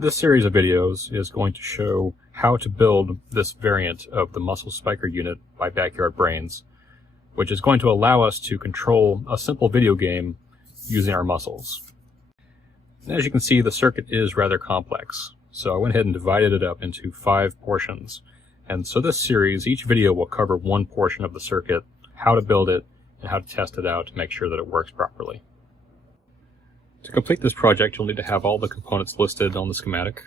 This series of videos is going to show how to build this variant of the muscle spiker unit by Backyard Brains, which is going to allow us to control a simple video game using our muscles. And as you can see, the circuit is rather complex, so I went ahead and divided it up into 5 portions. And so this series, each video will cover one portion of the circuit, how to build it, and how to test it out to make sure that it works properly. To complete this project, you'll need to have all the components listed on the schematic,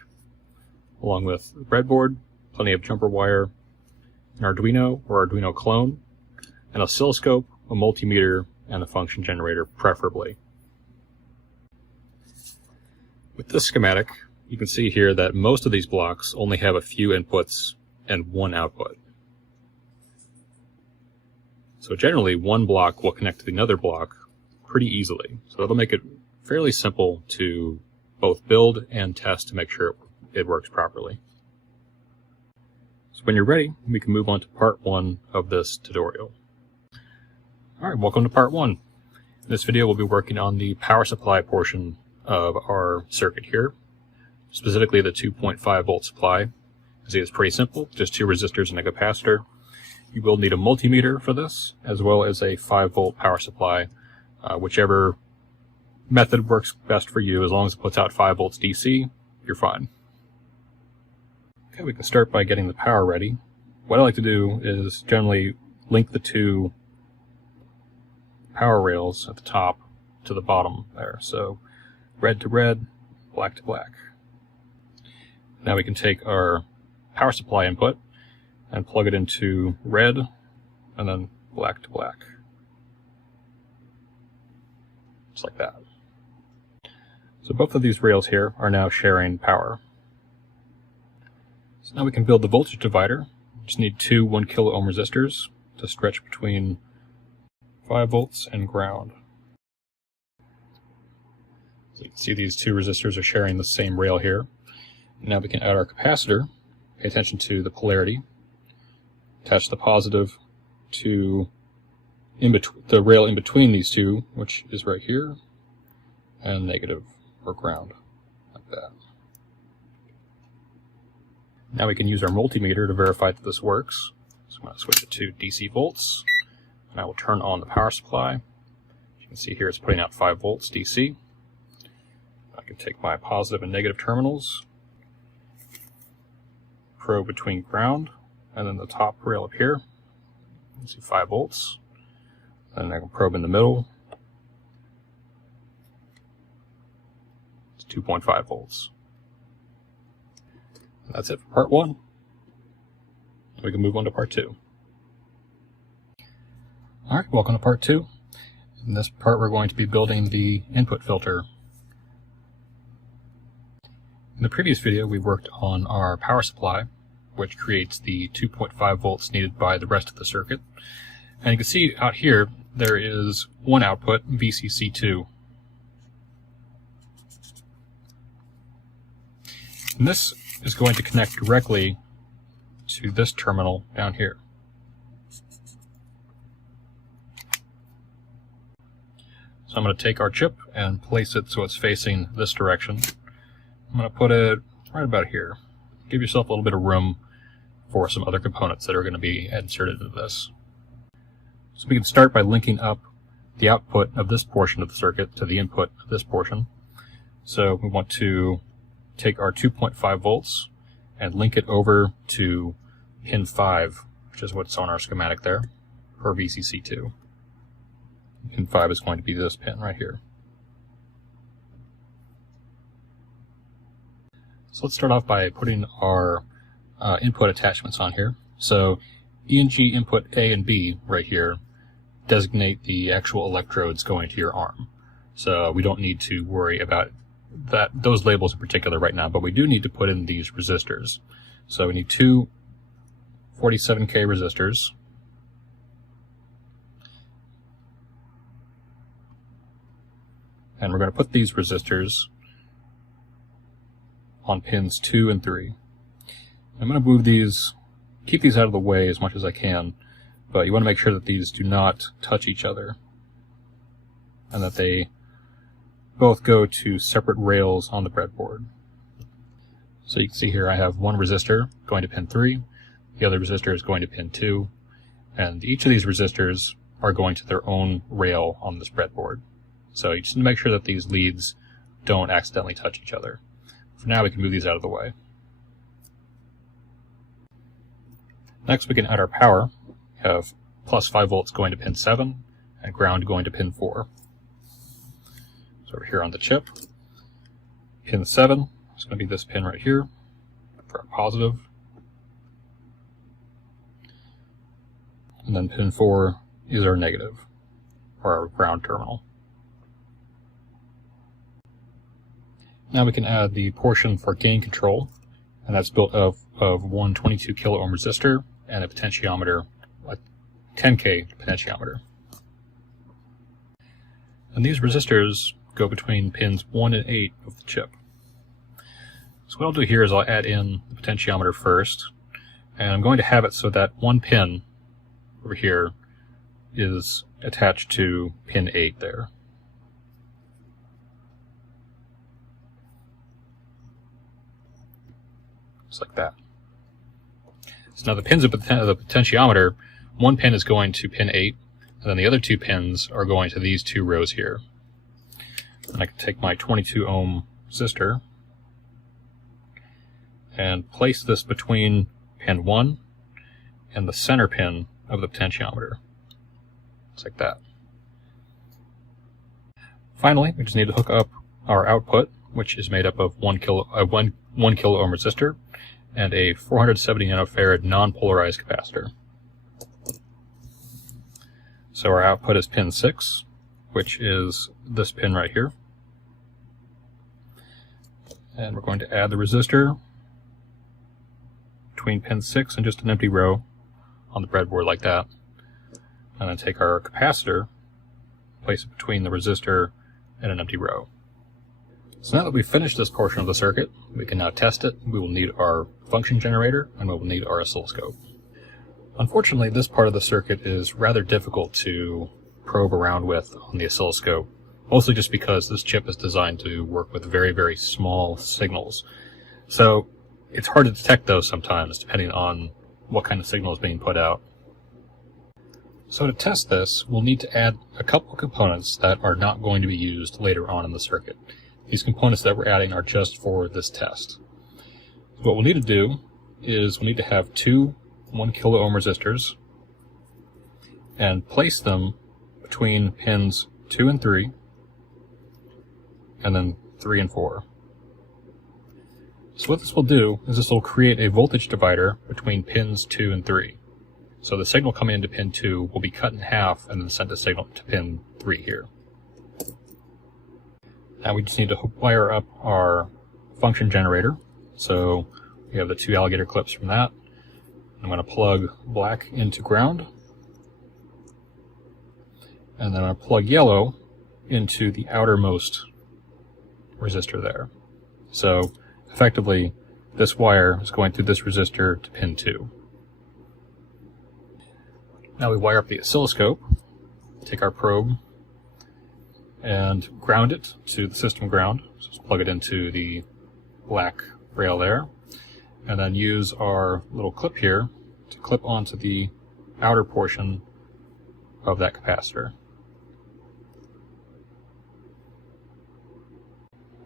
along with a breadboard, plenty of jumper wire, an Arduino or Arduino clone, an oscilloscope, a multimeter, and a function generator, preferably. With this schematic, you can see here that most of these blocks only have a few inputs and one output. So generally, one block will connect to another block pretty easily. So it'll make it fairly simple to both build and test to make sure it works properly. So when you're ready, we can move on to part 1 of this tutorial. Alright, welcome to part 1. In this video we'll be working on the power supply portion of our circuit here, specifically the 2.5 volt supply. See, it's pretty simple, just 2 resistors and a capacitor. You will need a multimeter for this, as well as a 5 volt power supply, whichever method works best for you. As long as it puts out 5 volts DC, you're fine. Okay, we can start by getting the power ready. What I like to do is generally link the 2 power rails at the top to the bottom there. So red to red, black to black. Now we can take our power supply input and plug it into red and then black to black. Just like that. So both of these rails here are now sharing power. So now we can build the voltage divider. We just need 2 1 kilo ohm resistors to stretch between 5 volts and ground. So you can see these 2 resistors are sharing the same rail here. Now we can add our capacitor. Pay attention to the polarity. Attach the positive to the rail in between these 2, which is right here, and negative or ground, like that. Now we can use our multimeter to verify that this works. So I'm going to switch it to DC volts, and I will turn on the power supply. As you can see here, it's putting out 5 volts DC. I can take my positive and negative terminals, probe between ground and then the top rail up here. You can see 5 volts. And I can probe in the middle. It's 2.5 volts. And that's it for part 1. We can move on to part 2. Alright, welcome to part 2. In this part we're going to be building the input filter. In the previous video we worked on our power supply, which creates the 2.5 volts needed by the rest of the circuit. And you can see out here there is one output, VCC2. And this is going to connect directly to this terminal down here. So I'm going to take our chip and place it so it's facing this direction. I'm going to put it right about here. Give yourself a little bit of room for some other components that are going to be inserted into this. So we can start by linking up the output of this portion of the circuit to the input of this portion. So we want to take our 2.5 volts and link it over to pin 5, which is what's on our schematic there, for VCC2. Pin 5 is going to be this pin right here. So let's start off by putting our input attachments on here. So ENG input A and B right here designate the actual electrodes going to your arm. So we don't need to worry about those labels in particular right now, but we do need to put in these resistors. So we need 2 47K resistors. And we're going to put these resistors on pins 2 and 3. I'm going to move these, keep these out of the way as much as I can, but you want to make sure that these do not touch each other and that they both go to separate rails on the breadboard. So you can see here I have one resistor going to pin 3, the other resistor is going to pin 2, and each of these resistors are going to their own rail on this breadboard. So you just need to make sure that these leads don't accidentally touch each other. For now, we can move these out of the way. Next, we can add our power. We have plus 5 volts going to pin 7 and ground going to pin 4. So over here on the chip, pin 7 is going to be this pin right here for our positive. And then pin 4 is our negative, or our ground terminal. Now we can add the portion for gain control, and that's built of one 22 kilo ohm resistor and a potentiometer, a 10K potentiometer. And these resistors go between pins 1 and 8 of the chip. So what I'll do here is I'll add in the potentiometer first, and I'm going to have it so that one pin over here is attached to pin 8 there. Just like that. So now the pins of the potentiometer, one pin is going to pin 8, and then the other 2 pins are going to these 2 rows here. And I can take my 22 ohm resistor and place this between pin 1 and the center pin of the potentiometer. Just like that. Finally, we just need to hook up our output, which is made up of 1 kilo ohm resistor and a 470 nanofarad non-polarized capacitor. So our output is pin 6, which is this pin right here. And we're going to add the resistor between pin 6 and just an empty row on the breadboard like that. And then take our capacitor, place it between the resistor and an empty row. So now that we've finished this portion of the circuit, we can now test it. We will need our function generator and we will need our oscilloscope. Unfortunately, this part of the circuit is rather difficult to probe around with on the oscilloscope, mostly just because this chip is designed to work with very, very small signals. So it's hard to detect those sometimes, depending on what kind of signal is being put out. So to test this, we'll need to add a couple of components that are not going to be used later on in the circuit. These components that we're adding are just for this test. What we'll need to do is we'll need to have 2 1 kilo ohm resistors and place them between pins 2 and 3 and then 3 and 4. So what this will do is this will create a voltage divider between pins 2 and 3. So the signal coming into pin 2 will be cut in half and then send a signal to pin 3 here. Now we just need to wire up our function generator. So we have the 2 alligator clips from that. I'm going to plug black into ground. And then I'm going to plug yellow into the outermost resistor there. So effectively, this wire is going through this resistor to pin 2. Now we wire up the oscilloscope, take our probe, and ground it to the system ground. So just plug it into the black rail there, and then use our little clip here to clip onto the outer portion of that capacitor.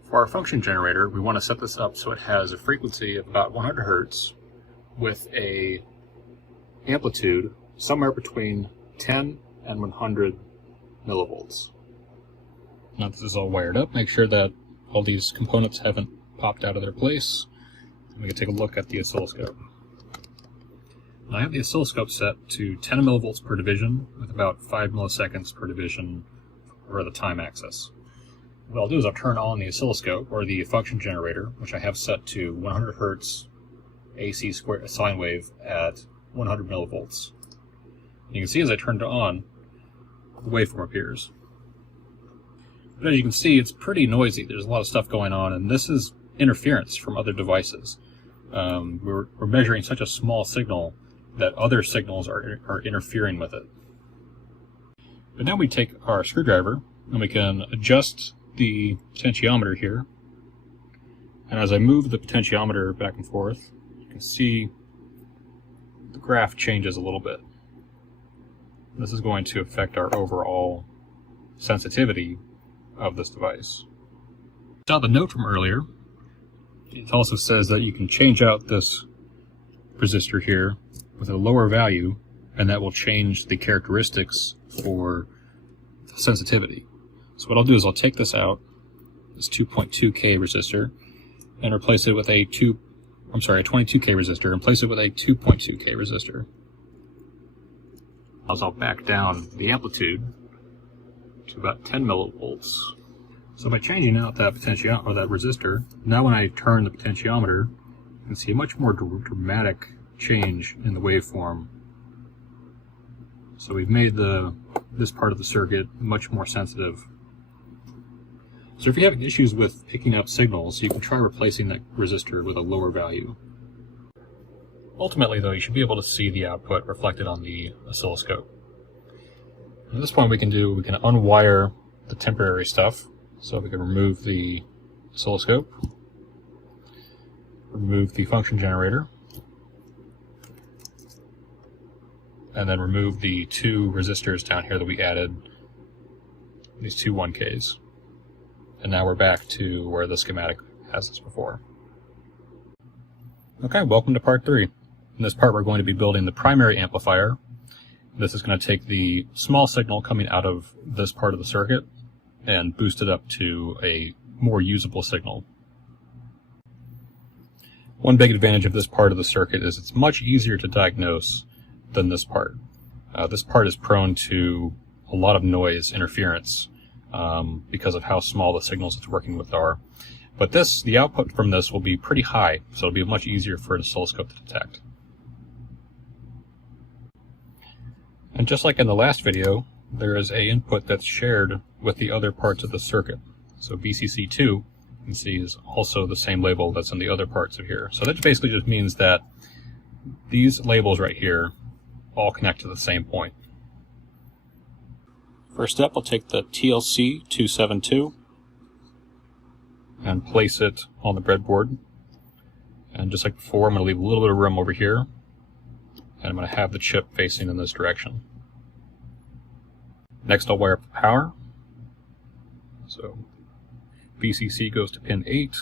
For our function generator, we want to set this up so it has a frequency of about 100 Hertz with a amplitude somewhere between 10 and 100 millivolts. Now this is all wired up, make sure that all these components haven't popped out of their place. And we can take a look at the oscilloscope. Now I have the oscilloscope set to 10 millivolts per division with about 5 milliseconds per division for the time axis. What I'll do is I'll turn on the oscilloscope, or the function generator, which I have set to 100 Hertz AC sine wave at 100 millivolts. You can see as I turn it on, the waveform appears. But as you can see, it's pretty noisy. There's a lot of stuff going on, and this is interference from other devices. We're measuring such a small signal that other signals are interfering with it. But now we take our screwdriver, and we can adjust the potentiometer here, And as I move the potentiometer back and forth, you can see the graph changes a little bit. This is going to affect our overall sensitivity of this device. Now the note from earlier, it also says that you can change out this resistor here with a lower value, and that will change the characteristics for the sensitivity. So what I'll do is I'll take this out, this 2.2K resistor, and replace it with a 22K resistor, and place it with a 2.2K resistor. I'll back down the amplitude to about 10 millivolts. So by changing out that potentiometer, or that resistor, now when I turn the potentiometer, you can see a much more dramatic change in the waveform. So we've made this part of the circuit much more sensitive. So if you have issues with picking up signals, you can try replacing that resistor with a lower value. Ultimately though, you should be able to see the output reflected on the oscilloscope. At this point we can unwire the temporary stuff. So we can remove the oscilloscope, remove the function generator, and then remove the two resistors down here that we added, these two 1Ks. And now we're back to where the schematic has us before. Okay, welcome to part 3. In this part we're going to be building the primary amplifier. This is going to take the small signal coming out of this part of the circuit and boost it up to a more usable signal. One big advantage of this part of the circuit is it's much easier to diagnose than this part. This part is prone to a lot of noise interference because of how small the signals it's working with are. But the output from this will be pretty high, so it'll be much easier for an oscilloscope to detect. And just like in the last video, there is an input that's shared with the other parts of the circuit. So VCC2, you can see, is also the same label that's in the other parts of here. So that basically just means that these labels right here all connect to the same point. First up, I'll take the TLC272 and place it on the breadboard. And just like before, I'm going to leave a little bit of room over here, and I'm going to have the chip facing in this direction. Next, I'll wire up the power. So VCC goes to pin 8,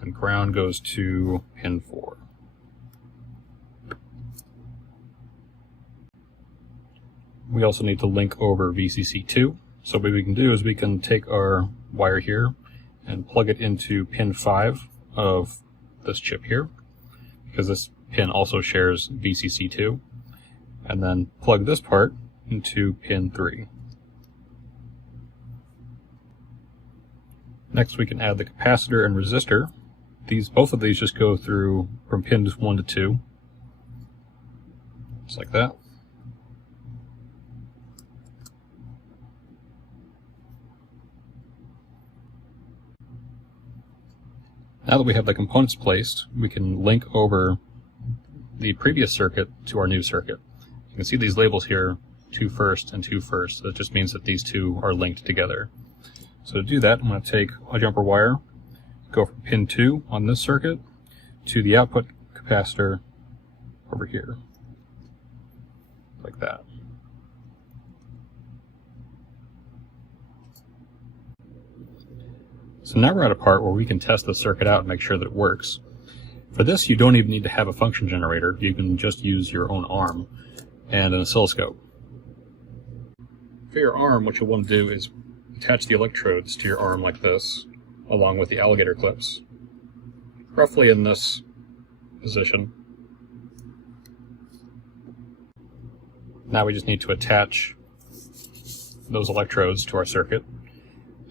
and ground goes to pin 4. We also need to link over VCC2. So what we can do is we can take our wire here and plug it into pin 5 of this chip here, because this pin also shares VCC2, and then plug this part into pin 3. Next we can add the capacitor and resistor. Both of these just go through from pins 1 to 2, just like that. Now that we have the components placed, we can link over the previous circuit to our new circuit. You can see these labels here, 2 first and 2 first. That just means that these two are linked together. So to do that, I'm going to take a jumper wire, go from pin 2 on this circuit to the output capacitor over here, like that. So now we're at a part where we can test the circuit out and make sure that it works. For this, you don't even need to have a function generator. You can just use your own arm and an oscilloscope. For your arm, what you'll want to do is attach the electrodes to your arm like this, along with the alligator clips, roughly in this position. Now we just need to attach those electrodes to our circuit.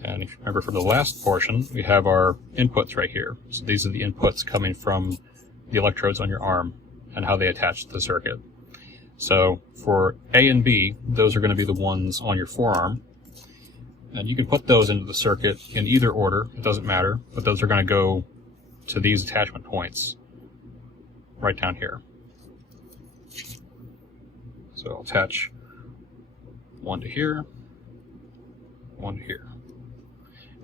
And if you remember from the last portion, we have our inputs right here. So these are the inputs coming from the electrodes on your arm and how they attach to the circuit. So for A and B, those are going to be the ones on your forearm. And you can put those into the circuit in either order, it doesn't matter, but those are going to go to these attachment points right down here. So I'll attach one to here, one to here.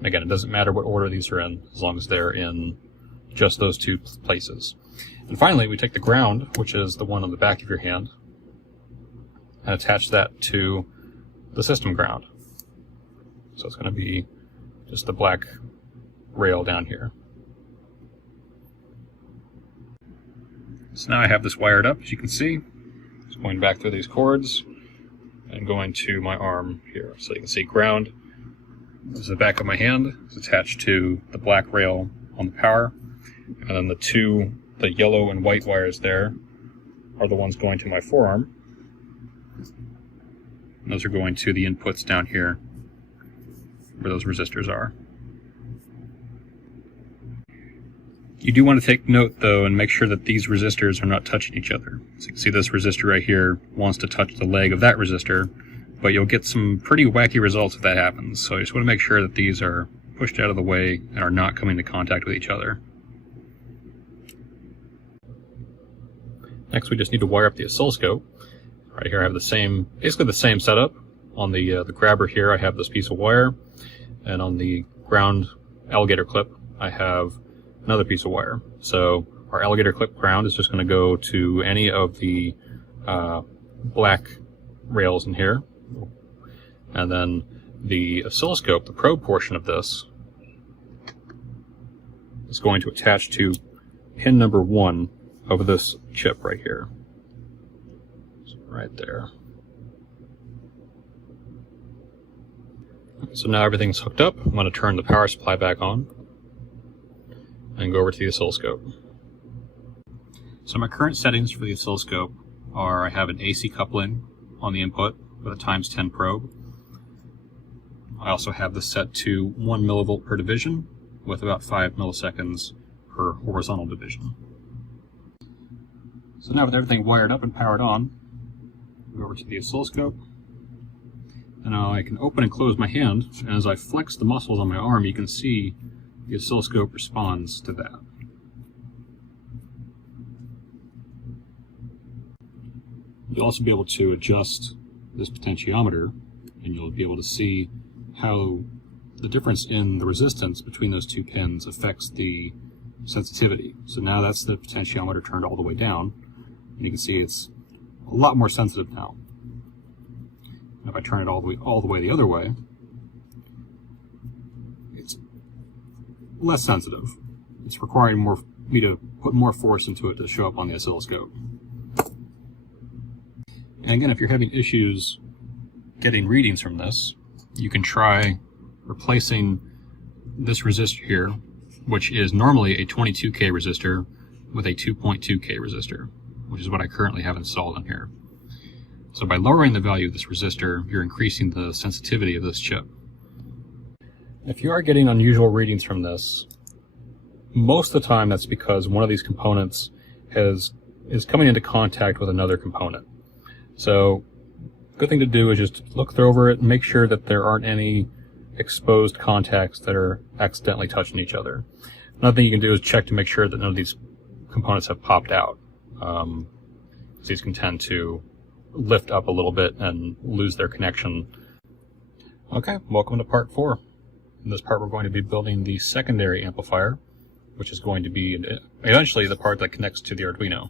Again, it doesn't matter what order these are in, as long as they're in just those two places. And finally, we take the ground, which is the one on the back of your hand, and attach that to the system ground. So it's going to be just the black rail down here. So now I have this wired up, as you can see. It's going back through these cords and going to my arm here. So you can see ground. This is the back of my hand. It's attached to the black rail on the power. And then the yellow and white wires there are the ones going to my forearm. And those are going to the inputs down here where those resistors are. You do want to take note, though, and make sure that these resistors are not touching each other. So you can see this resistor right here wants to touch the leg of that resistor, but you'll get some pretty wacky results if that happens. So you just want to make sure that these are pushed out of the way and are not coming into contact with each other. Next, we just need to wire up the oscilloscope. Right here I have basically the same setup. On the grabber here I have this piece of wire, and on the ground alligator clip I have another piece of wire. So our alligator clip ground is just going to go to any of the black rails in here. And then the oscilloscope, the probe portion of this, is going to attach to pin number 1 of this chip right here. So right there. So now everything's hooked up. I'm going to turn the power supply back on and go over to the oscilloscope. So my current settings for the oscilloscope are I have an AC coupling on the input with a ×10 probe. I also have this set to 1 millivolt per division with about 5 milliseconds per horizontal division. So now with everything wired up and powered on, go over to the oscilloscope. And now I can open and close my hand, and as I flex the muscles on my arm, you can see the oscilloscope responds to that. You'll also be able to adjust this potentiometer, and you'll be able to see how the difference in the resistance between those two pins affects the sensitivity. So now that's the potentiometer turned all the way down, and you can see it's a lot more sensitive now. And if I turn it all the way the other way, it's less sensitive. It's requiring me to put more force into it to show up on the oscilloscope. And again, if you're having issues getting readings from this, you can try replacing this resistor here, which is normally a 22K resistor, with a 2.2K resistor, which is what I currently have installed in here. So by lowering the value of this resistor, you're increasing the sensitivity of this chip. If you are getting unusual readings from this, most of the time that's because one of these components is coming into contact with another component. So good thing to do is just look over it and make sure that there aren't any exposed contacts that are accidentally touching each other. Another thing you can do is check to make sure that none of these components have popped out. These can tend to lift up a little bit and lose their connection. Okay, welcome to part 4. In this part we're going to be building the secondary amplifier, which is going to be eventually the part that connects to the Arduino.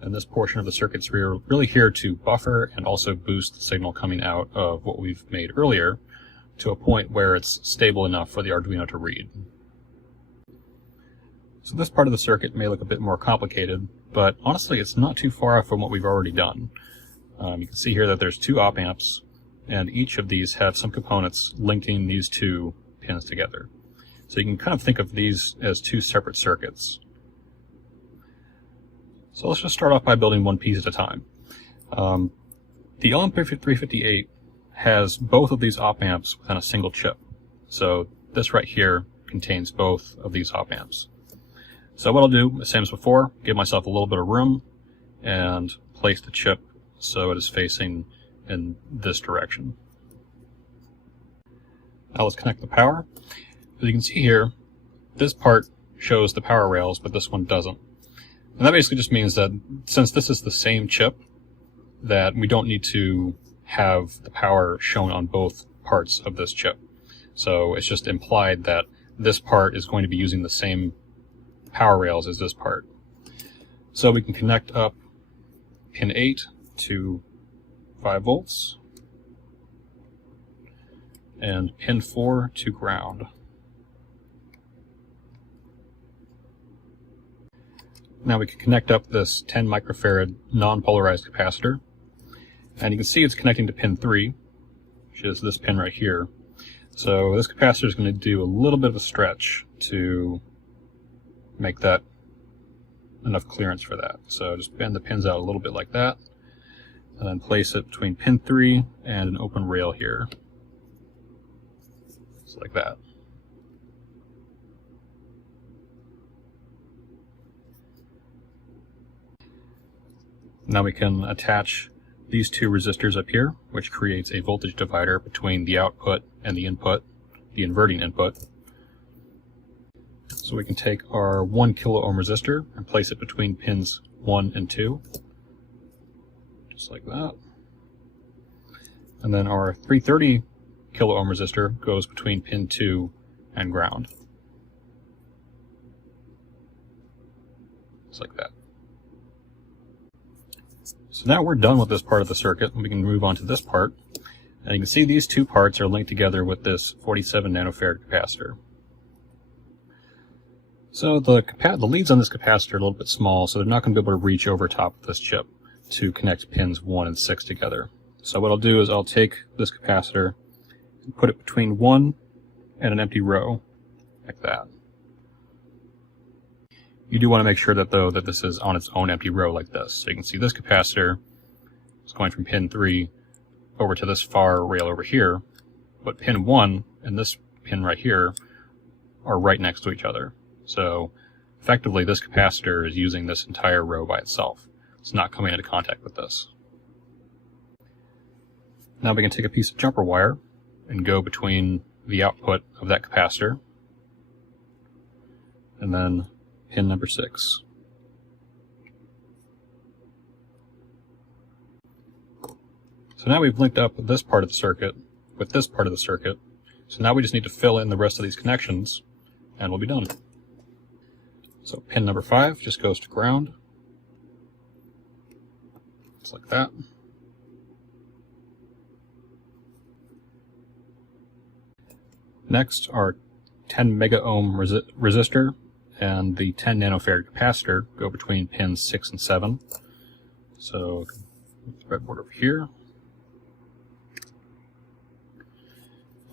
And this portion of the circuit's really here to buffer and also boost the signal coming out of what we've made earlier to a point where it's stable enough for the Arduino to read. So this part of the circuit may look a bit more complicated, but honestly it's not too far off from what we've already done. You can see here that there's 2 op amps, and each of these have some components linking these 2 pins together. So you can kind of think of these as 2 separate circuits. So let's just start off by building one piece at a time. The LM358 has both of these op amps within a single chip. So this right here contains both of these op amps. So what I'll do, same as before, give myself a little bit of room and place the chip so it is facing in this direction. Now let's connect the power. As you can see here, this part shows the power rails, but this one doesn't. And that basically just means that since this is the same chip, that we don't need to have the power shown on both parts of this chip. So it's just implied that this part is going to be using the same power rails as this part. So we can connect up pin 8 to 5 volts and pin 4 to ground. Now we can connect up this 10 microfarad non-polarized capacitor, and you can see it's connecting to pin 3, which is this pin right here. So this capacitor is going to do a little bit of a stretch to make that enough clearance for that. So just bend the pins out a little bit like that, and then place it between pin 3 and an open rail here. Just like that. Now we can attach these two resistors up here, which creates a voltage divider between the output and the input, the inverting input. So we can take our 1 kilo ohm resistor and place it between pins 1 and 2, just like that. And then our 330 kilo ohm resistor goes between pin 2 and ground, just like that. So now we're done with this part of the circuit, and we can move on to this part. And you can see these two parts are linked together with this 47 nanofarad capacitor. So the leads on this capacitor are a little bit small, so they're not going to be able to reach over top of this chip to connect pins 1 and 6 together. So what I'll do is I'll take this capacitor and put it between 1 and an empty row, like that. You do want to make sure that, though, that this is on its own empty row like this. So you can see this capacitor is going from pin 3 over to this far rail over here, but pin 1 and this pin right here are right next to each other. So effectively this capacitor is using this entire row by itself. It's not coming into contact with this. Now we can take a piece of jumper wire and go between the output of that capacitor and then pin number 6. So now we've linked up this part of the circuit with this part of the circuit. So now we just need to fill in the rest of these connections and we'll be done. So pin number 5 just goes to ground. Just like that. Next, our 10 mega ohm resistor and the 10 nanofarad capacitor go between pins 6 and 7. So put the breadboard over here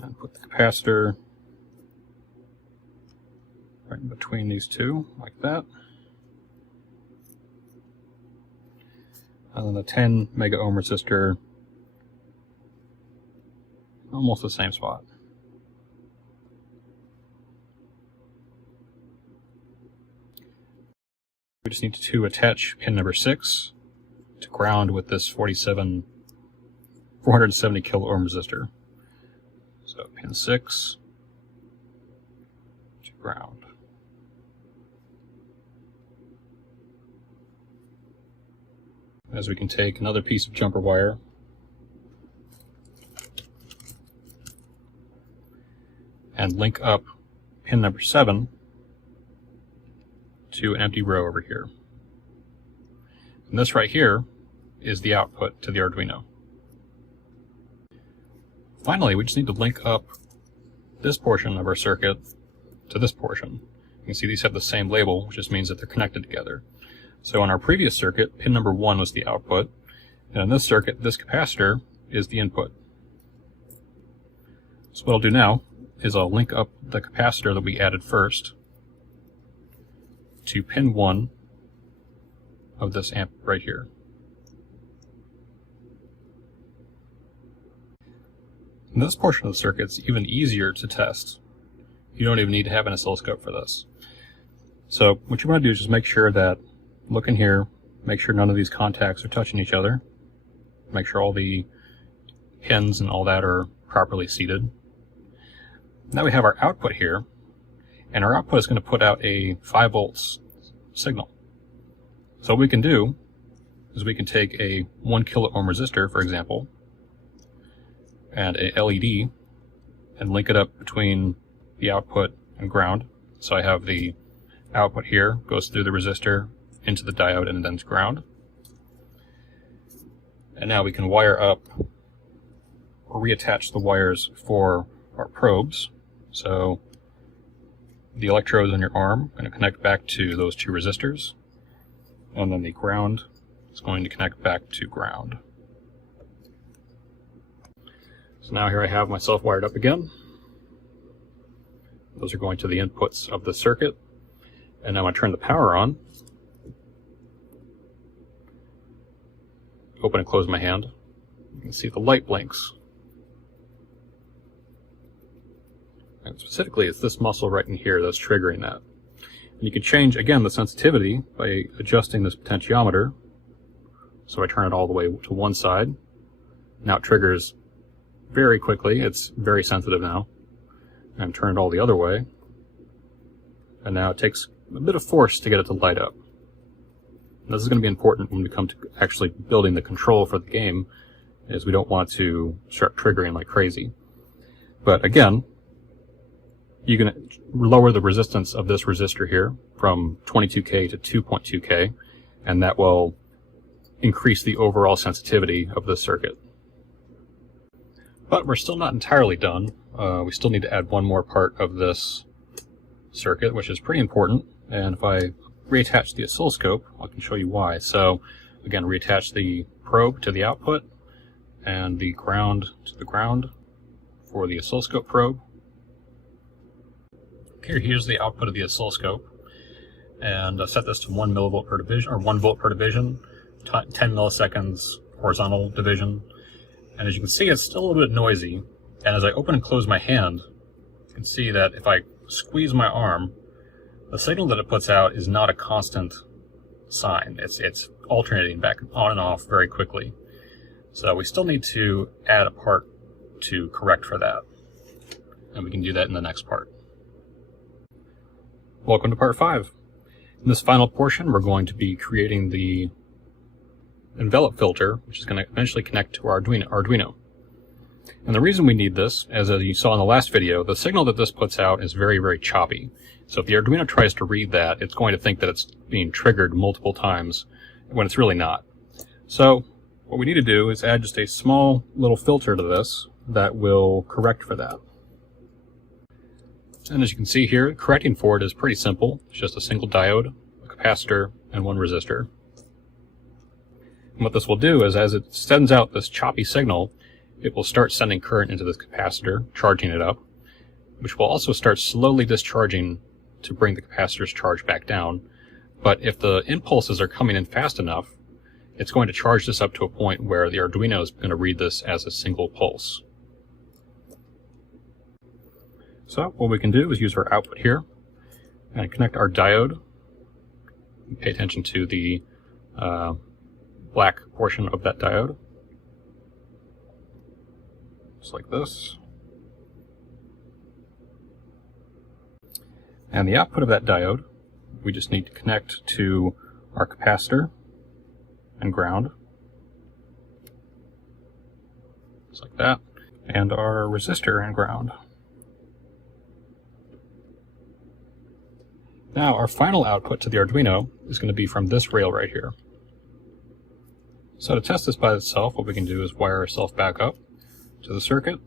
and put the capacitor right in between these two, like that. And then the 10 mega ohm resistor, almost the same spot. We just need to attach pin number 6 to ground with this 470 kilo ohm resistor. So pin 6 to ground. As we can take another piece of jumper wire and link up pin number 7 to an empty row over here. And this right here is the output to the Arduino. Finally, we just need to link up this portion of our circuit to this portion. You can see these have the same label, which just means that they're connected together. So on our previous circuit, pin number 1 was the output, and in this circuit, this capacitor is the input. So what I'll do now is I'll link up the capacitor that we added first to pin 1 of this amp right here. And this portion of the circuit is even easier to test. You don't even need to have an oscilloscope for this. So what you want to do is just make sure that, look in here, make sure none of these contacts are touching each other. Make sure all the pins and all that are properly seated. Now we have our output here, and our output is going to put out a 5 volts signal. So what we can do is we can take a 1 kilo ohm resistor, for example, and a LED, and link it up between the output and ground. So I have the output here, goes through the resistor into the diode and then to ground. And now we can wire up or reattach the wires for our probes. So the electrodes on your arm are going to connect back to those two resistors, and then the ground is going to connect back to ground. So now here I have myself wired up again. Those are going to the inputs of the circuit. And now I turn the power on. Open and close my hand. You can see the light blinks. And specifically, it's this muscle right in here that's triggering that. And you can change, again, the sensitivity by adjusting this potentiometer. So I turn it all the way to one side. Now it triggers very quickly. It's very sensitive now. And turn it all the other way. And now it takes a bit of force to get it to light up. And this is going to be important when we come to actually building the control for the game, is we don't want to start triggering like crazy. But again, you can lower the resistance of this resistor here from 22K to 2.2K, and that will increase the overall sensitivity of this circuit. But we're still not entirely done. We still need to add one more part of this circuit, which is pretty important. And if I reattach the oscilloscope, I can show you why. So again, reattach the probe to the output and the ground to the ground for the oscilloscope probe. Okay, here's the output of the oscilloscope, and set this to 1 millivolt per division, or 1 volt per division, 10 milliseconds horizontal division. And as you can see, it's still a little bit noisy. And as I open and close my hand, you can see that if I squeeze my arm, the signal that it puts out is not a constant sine. It's alternating back on and off very quickly. So we still need to add a part to correct for that. And we can do that in the next part. Welcome to part 5. In this final portion, we're going to be creating the envelope filter, which is going to eventually connect to our Arduino. And the reason we need this, as you saw in the last video, the signal that this puts out is very, very choppy. So if the Arduino tries to read that, it's going to think that it's being triggered multiple times when it's really not. So what we need to do is add just a small little filter to this that will correct for that. And as you can see here, correcting for it is pretty simple. It's just a single diode, a capacitor, and one resistor. And what this will do is, as it sends out this choppy signal, it will start sending current into this capacitor, charging it up, which will also start slowly discharging to bring the capacitor's charge back down. But if the impulses are coming in fast enough, it's going to charge this up to a point where the Arduino is going to read this as a single pulse. So what we can do is use our output here and connect our diode. Pay attention to the black portion of that diode. Just like this. And the output of that diode, we just need to connect to our capacitor and ground. Just like that. And our resistor and ground. Now our final output to the Arduino is going to be from this rail right here. So to test this by itself, what we can do is wire ourselves back up to the circuit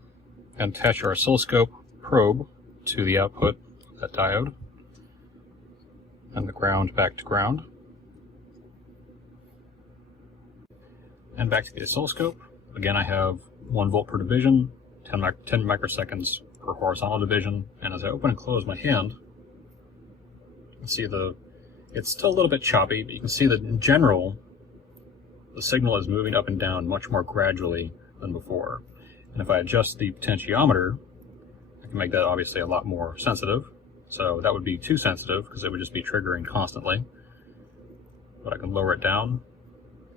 and attach our oscilloscope probe to the output of that diode and the ground back to ground. And back to the oscilloscope. Again, I have 1 volt per division, 10 microseconds per horizontal division, and as I open and close my hand, you can see it's still a little bit choppy, but you can see that in general, the signal is moving up and down much more gradually than before. And if I adjust the potentiometer, I can make that obviously a lot more sensitive. So that would be too sensitive because it would just be triggering constantly. But I can lower it down.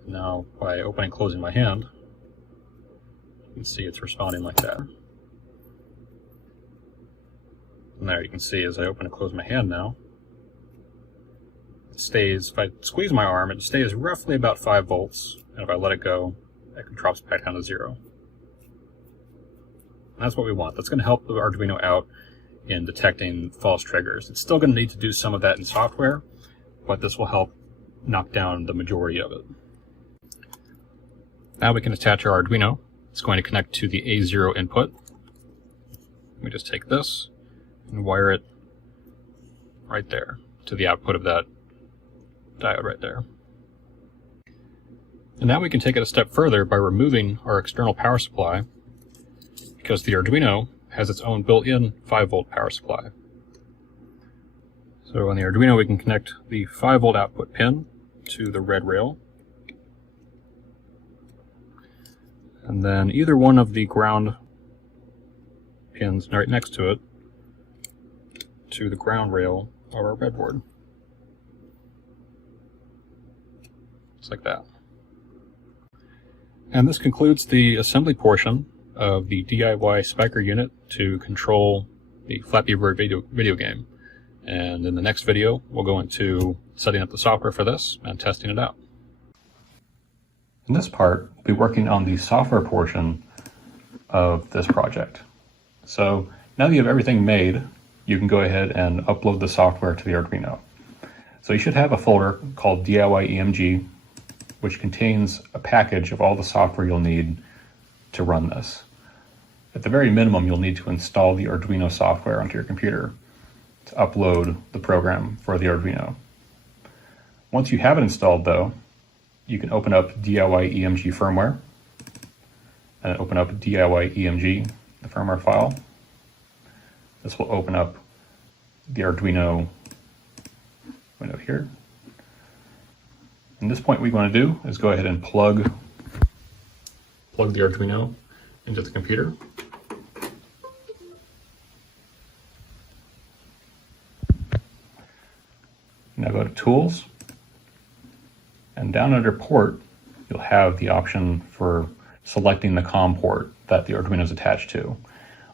Now by opening and closing my hand, you can see it's responding like that. And there you can see as I open and close my hand now, it stays, if I squeeze my arm, it stays roughly about 5 volts. And if I let it go, it drops back down to 0. That's what we want. That's going to help the Arduino out in detecting false triggers. It's still going to need to do some of that in software, but this will help knock down the majority of it. Now we can attach our Arduino. It's going to connect to the A0 input. We just take this and wire it right there to the output of that diode right there. And now we can take it a step further by removing our external power supply, because the Arduino has its own built-in 5-volt power supply. So on the Arduino we can connect the 5-volt output pin to the red rail, and then either one of the ground pins right next to it to the ground rail of our breadboard. Just like that. And this concludes the assembly portion of the DIY spiker unit to control the Flappy Bird video game. And in the next video, we'll go into setting up the software for this and testing it out. In this part, we'll be working on the software portion of this project. So now that you have everything made, you can go ahead and upload the software to the Arduino. So you should have a folder called DIY EMG, which contains a package of all the software you'll need to run this. At the very minimum, you'll need to install the Arduino software onto your computer to upload the program for the Arduino. Once you have it installed though, you can open up DIY EMG firmware and open up DIY EMG, the firmware file. This will open up the Arduino window here. At this point, what we want to do is go ahead and plug the Arduino into the computer. Now go to Tools, and down under Port, you'll have the option for selecting the COM port that the Arduino is attached to.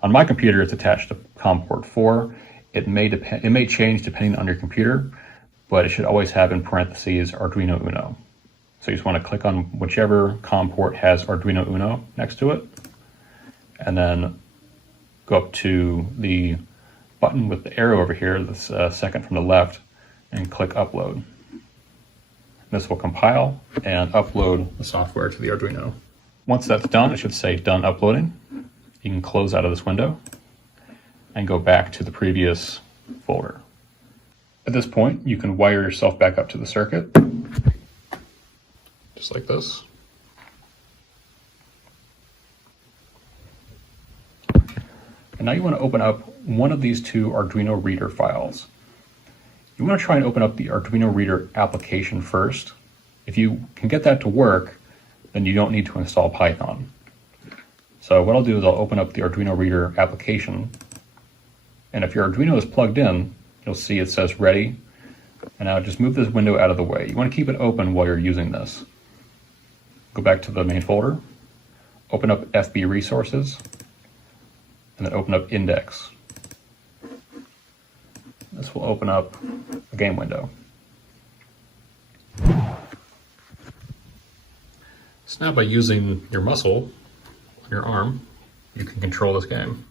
On my computer, it's attached to COM port 4. It may change depending on your computer, but it should always have in parentheses Arduino Uno. So you just want to click on whichever COM port has Arduino Uno next to it, and then go up to the button with the arrow over here, this second from the left, and click Upload. This will compile and upload the software to the Arduino. Once that's done, it should say Done Uploading. You can close out of this window and go back to the previous folder. At this point, you can wire yourself back up to the circuit, just like this. And now you want to open up one of these two Arduino reader files. You want to try and open up the Arduino reader application first. If you can get that to work, then you don't need to install Python. So what I'll do is I'll open up the Arduino reader application, and if your Arduino is plugged in, you'll see it says ready. And now just move this window out of the way. You want to keep it open while you're using this. Go back to the main folder, open up FB Resources, and then open up Index. This will open up a game window. So now by using your muscle on your arm, you can control this game.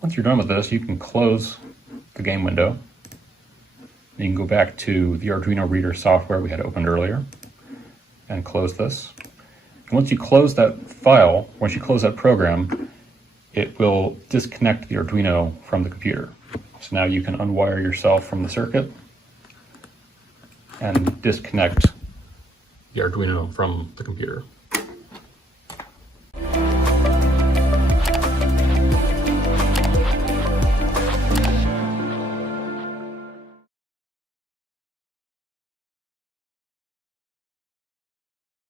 Once you're done with this, you can close the game window. You can go back to the Arduino reader software we had opened earlier and close this. And once you close that file, once you close that program, it will disconnect the Arduino from the computer. So now you can unwire yourself from the circuit and disconnect the Arduino from the computer.